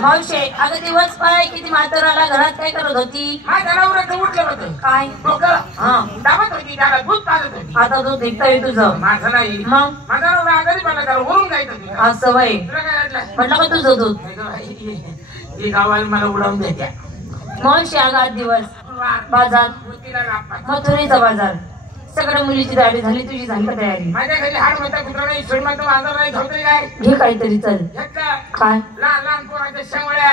मावशे अगं दिवस काय किती म्हाताराला घरात काय करत होती? माझ्या नवऱ्याचं उठलं होतं काय डोकं हा दाबत होती त्याला दूध पाजत होती. आता तू देखताय तुझं माझं नाही मग माझा नवरा आजारी पडला त्याला वरून जायचं होती. असं वय तुला काय वाटलं? म्हटलं का तुझं दूध नाही गं बाई, ही गावाला मला उडवून द्यायच्या मावशी अगं आठ दिवस बाजार तिला लापात. मथुरेचा बाजार सगळ्या मुलीची तयारी झाली तुझी झाली का तयारी? माझ्या घरी हाड म्हणता कुत्रा नाही सोडमात आजार नाही धोतरी काय घे काहीतरी चल घेतलं काय लहान लहान पोराच्या शेंगोळ्या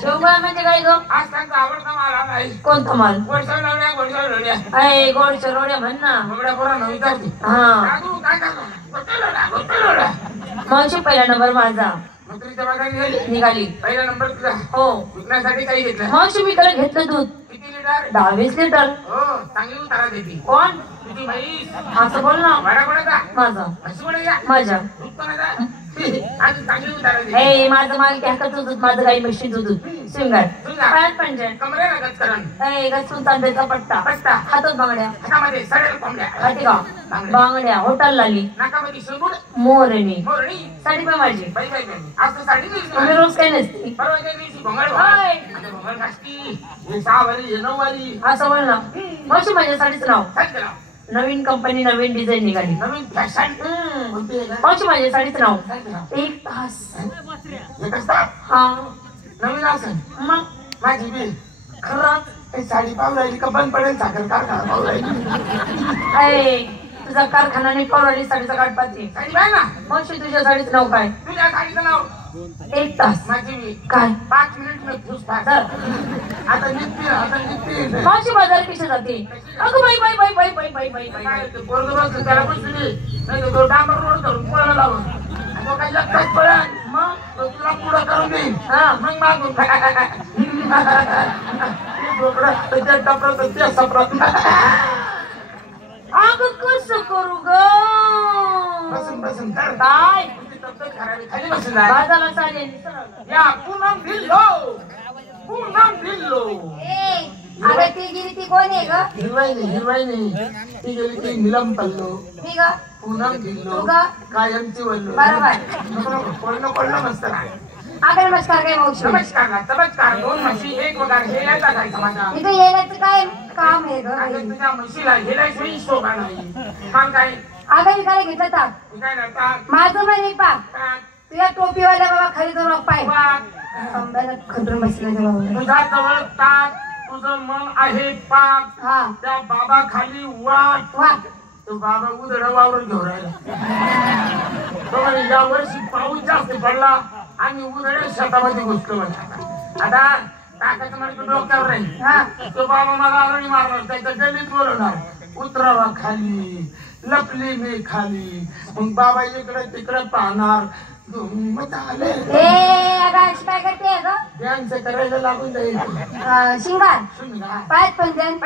शेवगा म्हणजे काय ग? आज त्यांचा आवडता माल आलाय. कोणता माल? गोडसळ लावल्या गोडसळ लावल्या अय गोड चरोड्या म्हण ना बघड्या पोरांना विचारते हा दादू काय करतो गोडसळ लावल्या मावशी पहिला नंबर माझा मथुरीच्या बाजारात गेली निघाली पहिला नंबर तुझा हो विकण्यासाठी काही घेतलं मावशी मी त्याला घेतलं दूध किती लिटर 20 लिटर हो चांगली उतारा देते कोण किती म्हैस असं बोल ना वाडा कोणाचा माझा म्हशी कोणाचा माझ्या दूध कोणाचा आणि चांगली उतारा देते ए माझं माल काय का दूध माझं काही म्हशी दूध सिंगार पायात पंजन कमरे लागत करण ए गचून तांब्याचा पट्टा पट्टा हातात बांगड्या हातामध्ये सडेल कोंबड्या हाती का बांगड्या होटल लाली नाकामध्ये शेंबूड मोरणी मोरणी साडी पण माझी बाई बाई बाई आज तर साडी तुम्ही नेसली रोज काय नसते परवाच्या दिवशी भोंगळ हाय. आता भोंगळ घासती हे 6 वारी हे 9 वारी असं बोल ना मावशी माझ्या साडीचं नाव सांग त्याला नवीन कंपनी नवीन डिझाईन निघाली नवीन फॅशन कोणती आहे का? मावशी माझ्या साडीचं नाव सांग त्याला 1 तास हे कसं हा नवीन असं मग माझी बी खरंच हे साडी पाव राहिली का बंद पडेल साखर कारखाना पाव राहिली अय तुझा कारखाना नाही परवडली साडीचा काढ पाहते साडी बाय ना मावशी तुझ्या साडीचं नाव काय? तुझ्या साडीचं नाव 1 तास माझी बी काय 5 मिनिट में फुसफास आता निघते मावशी बाजार कशी जाते? अगं बाई बाई बाई बाई बाई बाई बाई बाई काय ते पोरगं बसलं त्याला बसली नाही तर तो डांबर रोड धरून पळायला लावून आणि तो काही एकटाच पळेल मग तो तुला पुढं करून देईल हा मग मागून त्याच्या टपरत ते सपरत अगं कसं करू ग? बसून बसून कर काय तुझी तब्येत खराब आहे खाली बसून जा बाजारला चालेल या पूनम भिल्लो पूनम भिल्लो अगं ती गेली ती कोण आहे ग? हिरवाईनी ती गेली ती निलम पल्लो मी ग पूनम भिल्लो तू ग? कायमची वल्लो बरोबर पडलं मस्त अगं नमस्कार काय मावशी नमस्कार चमत्कार 2 म्हशी 1 पगार हे याचा काय समाचार इथं येण्याचं काय काम आहे ग अगं बाई? तुझ्या म्हशीला गेल्या सोयी शोभा नाही मग काय अगं विकायला घेतलं ताक तू काय करतात माझं म्हणे पाक तुझ्या टोपीवाल्या बाबा खाली जाऊन पाय आंब्याला खंडून बसले बाबा तुझ्या जवळ ताक तुझं मन आहे पाक हा त्या बाबा खाली वाट वा तो बाबा उदड वावरून घेऊन राहिला तो म्हणे या वर्षी पाऊस जास्त पडला आणि उदड शेतामध्ये घुसतो म्हणे आता काकाचं म्हणे तू डोक्यावर राहील हा तो बाबा मला आरणी मारणार त्याच्या गल्लीत बोलवणार उतरावा खाली लपली मी खाली मग बाबा इकडे तिकडे पाहणार मग आले ए अगं अशी काय करते ग? त्यांचं करायला लागून जाईल शिंगार सुनगा पायात पंजन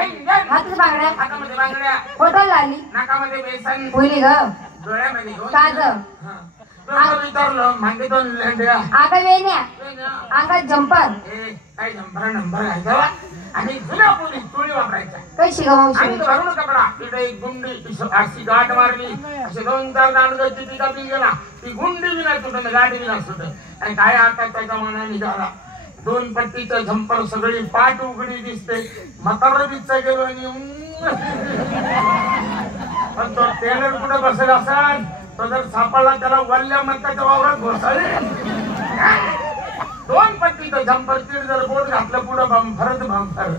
हातात बांगड्या हातामध्ये बांगड्या होटल आली नाकामध्ये बेसन फुली ग डोळ्यामध्ये काज विचारलं मागे 2 लेंड्या अगं वेण्या अंगात जंपर काय नंबर घ्यायचा आणि जुन्या पोलीस टोळी वापरायच्या कशी ग मावशी? आणि भरून कपडा तिथे एक गुंडी अशी गाठ मारली असे 2-4 दांड तिचा बी गेला ती गुंडी बी नाही सुटत गाडी बी नाही सुटत आणि काय आता त्याच्या मनाने निघाला 2 पट्टीचं झंपर सगळी पाठ उघडी दिसते म्हातारा बीचा गेलो आणि पण तो टेलर कुठे बसेल असाल तो जर सापडला त्याला वल्ल्या मताच्या वावरात घोसाळे 2 पट्टीचं झंपर तीड जर बोट घातलं पुढं बंफरच बंफर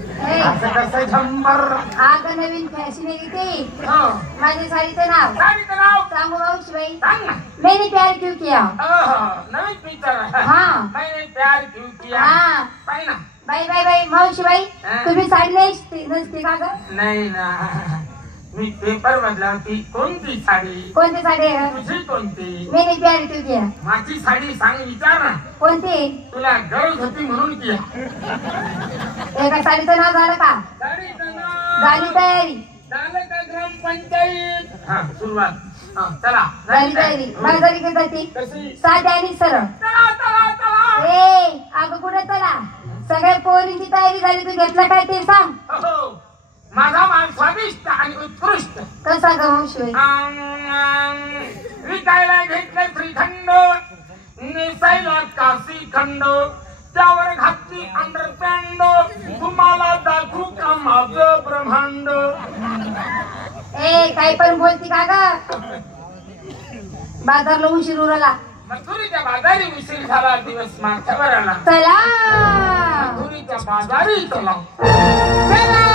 असं कसं झंपर अगं नवीन फॅशन आहे ती हं. माझ्या साडीचं नाव साडीचं नाव सांगू मावशी बाई सांग ना मैंने प्यार क्यों किया नवीन पिक्चर हाँ. मैंने प्यार क्यों किया हा पाय ना बाई बाई बाई मावशी बाई हा? तुम्ही साडी नसते का ग? नाही ना मी पेपर मधला ती कोणती साडी कोणती साडी आहे ग? तुझी कोणती मैंने प्यार क्यों किया माझी साडी सांग विचार ना कोणती? तुला गरज होती म्हणून किया एका साडीचं नाव झालं का? साडीचं नाव झाली तयारी झालं का ग्रामपंचायत हा सुरुवात हा चला झाली तयारी माझी कधी जाते कशी साधी आणि सरळ चला चला चला ए अगं कुठे चला सगळ्या पोरींची तयारी झाली तू घेतलं काय ते सांग हो माझा माल स्वादिष्ट आणि उत्कृष्ट कसा ग मावशी विकायला घेतले श्रीखंड निसायला काशी खंड त्यावर घातली अंडरपॅन्ड तुम्हाला दाखवू का माझं ब्रह्मांड. ए काही पण बोलती का ग. बाजारला उशीर उरला. मथुरीच्या बाजारी उशीर झाला दिवस माथ्यावर आला. चला मथुरीच्या बाजारी चला. चला